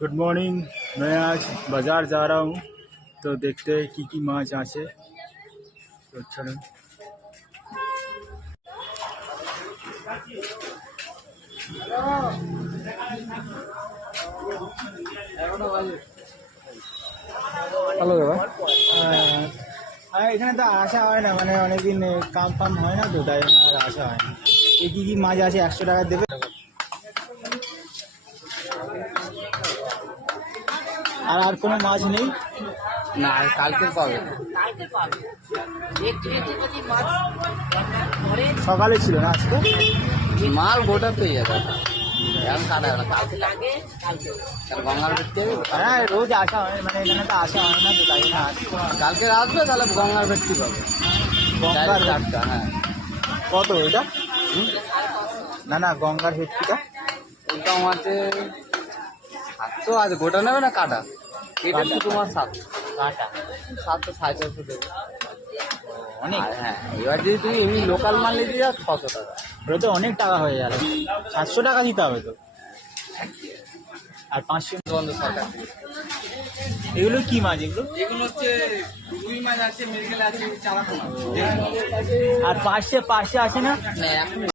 Good morning. मैं आज बाज़ार जा रहा हूँ, तो देखते हैं की माछ आछे। तो चलो। হ্যালো দাদা। এখানে তো আসা হয় না, মানে অনেকদিন কাম ফাম হয় না, তো তাই জন্য আর আসা হয় না। এই কি মাছ আছে 100 টাকা দেবে? আর কোনো মাছ নেই? না, কালকে পাবে। সকালে ছিল না, আজকে মাল গোটা পেয়ে যাবে, এখন কাটা যাবে না। কালকে গঙ্গার ভেটতে হ্যাঁ, রোজ আসা হয়, মানে এখানে তো আসা হয় না, তো তাই জন্য কালকে আসবে, তাহলে গঙ্গার ভেটকি পাবে। গঙ্গার টাটকা, হ্যাঁ। কত এটা? না গঙ্গার ভেটকিটা ওটা আমাকে 700 আছে। গোটা নেবে না কাটা? এটা তো তোমার 700 কাটা 700 450 দেবে অনেক। হ্যাঁ, এবার যদি তুমি এমনি লোকাল মাল নিতে যাও 600 টাকা। ওটা তো অনেক টাকা হয়ে যাবে, 700 টাকা দিতে হবে তো। আর 500 বন্ধ সরকার থেকে। এগুলো কি মাছ এগুলো? এগুলো হচ্ছে রুই মাছ আছে, মৃগেল আছে, চারা পোনা। আর পাশে আসে না? না, এখন